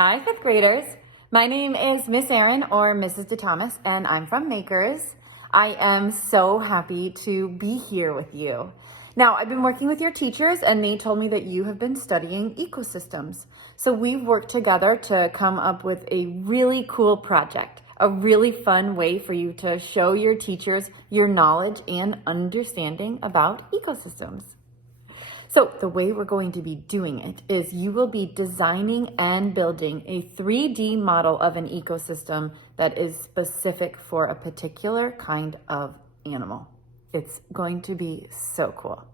Hi, fifth graders. My name is Miss Erin or Mrs. DeThomas, and I'm from Makers. I am so happy to be here with you. Now, I've been working with your teachers, and they told me that you have been studying ecosystems. So we've worked together to come up with a really cool project, a really fun way for you to show your teachers your knowledge and understanding about ecosystems. So the way we're going to be doing it is you will be designing and building a 3D model of an ecosystem that is specific for a particular kind of animal. It's going to be so cool.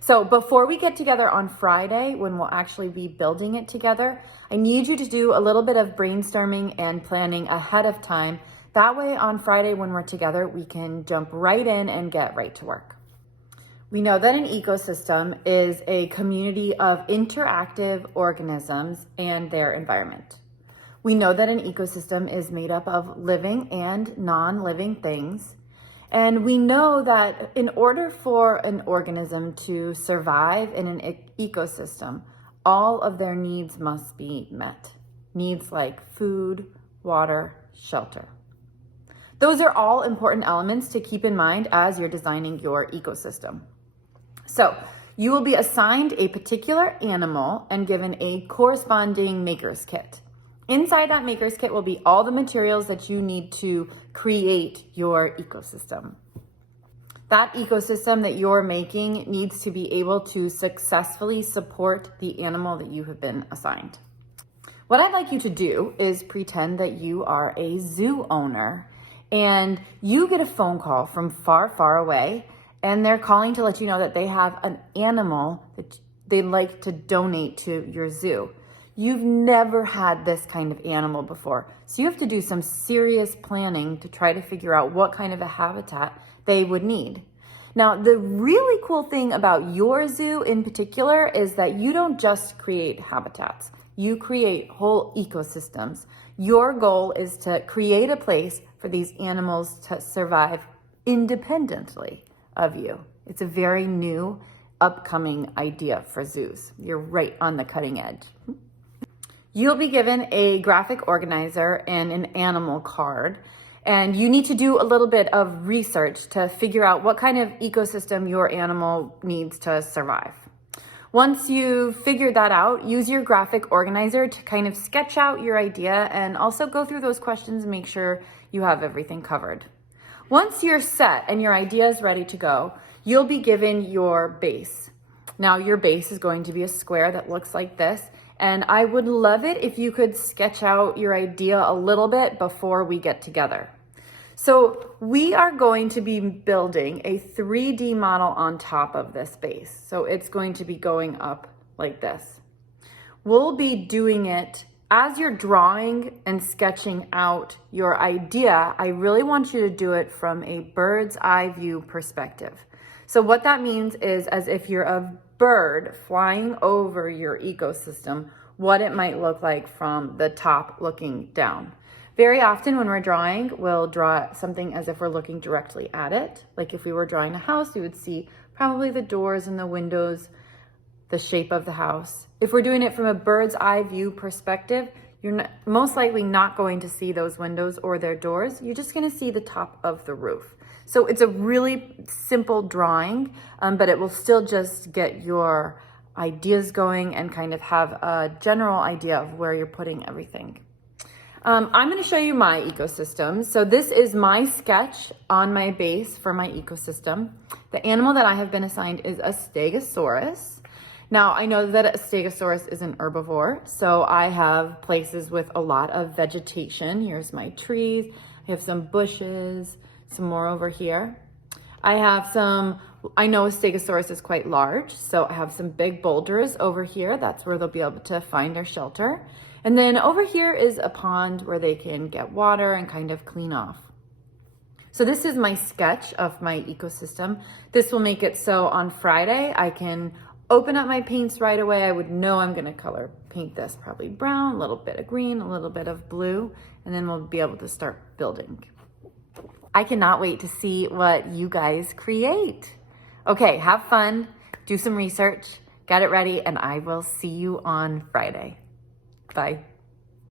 So before we get together on Friday, when we'll actually be building it together, I need you to do a little bit of brainstorming and planning ahead of time. That way on Friday when we're together, we can jump right in and get right to work. We know that an ecosystem is a community of interactive organisms and their environment. We know that an ecosystem is made up of living and non-living things. And we know that in order for an organism to survive in an ecosystem, all of their needs must be met. Needs like food, water, shelter. Those are all important elements to keep in mind as you're designing your ecosystem. So you will be assigned a particular animal and given a corresponding maker's kit. Inside that maker's kit will be all the materials that you need to create your ecosystem. That ecosystem that you're making needs to be able to successfully support the animal that you have been assigned. What I'd like you to do is pretend that you are a zoo owner and you get a phone call from far, far away, and they're calling to let you know that they have an animal that they'd like to donate to your zoo. You've never had this kind of animal before, so you have to do some serious planning to try to figure out what kind of a habitat they would need. Now, the really cool thing about your zoo in particular is that you don't just create habitats, you create whole ecosystems. Your goal is to create a place for these animals to survive independently of you. It's a very new, upcoming idea for zoos. You're right on the cutting edge. You'll be given a graphic organizer and an animal card, and you need to do a little bit of research to figure out what kind of ecosystem your animal needs to survive. Once you've figured that out, use your graphic organizer to kind of sketch out your idea and also go through those questions and make sure you have everything covered. Once you're set and your idea is ready to go, you'll be given your base. Now your base is going to be a square that looks like this, and I would love it if you could sketch out your idea a little bit before we get together. So we are going to be building a 3D model on top of this base. So it's going to be going up like this. We'll be doing it as you're drawing and sketching out your idea. I really want you to do it from a bird's eye view perspective. So what that means is as if you're a bird flying over your ecosystem, what it might look like from the top looking down. Very often when we're drawing, we'll draw something as if we're looking directly at it. Like if we were drawing a house, we would see probably the doors and the windows, the shape of the house. If we're doing it from a bird's eye view perspective, you're most likely not going to see those windows or their doors. You're just going to see the top of the roof. So it's a really simple drawing, but it will still just get your ideas going and kind of have a general idea of where you're putting everything. I'm going to show you my ecosystem. So this is my sketch on my base for my ecosystem. The animal that I have been assigned is a Stegosaurus. Now, I know that a Stegosaurus is an herbivore, so I have places with a lot of vegetation. Here's my trees. I have some bushes, some more over here. I know a Stegosaurus is quite large, so I have some big boulders over here. That's where they'll be able to find their shelter. And then over here is a pond where they can get water and kind of clean off. So this is my sketch of my ecosystem. This will make it so on Friday I can open up my paints right away. I would know I'm gonna paint this probably brown, a little bit of green, a little bit of blue, and then we'll be able to start building. I cannot wait to see what you guys create. Okay, have fun, do some research, get it ready, and I will see you on Friday. Bye.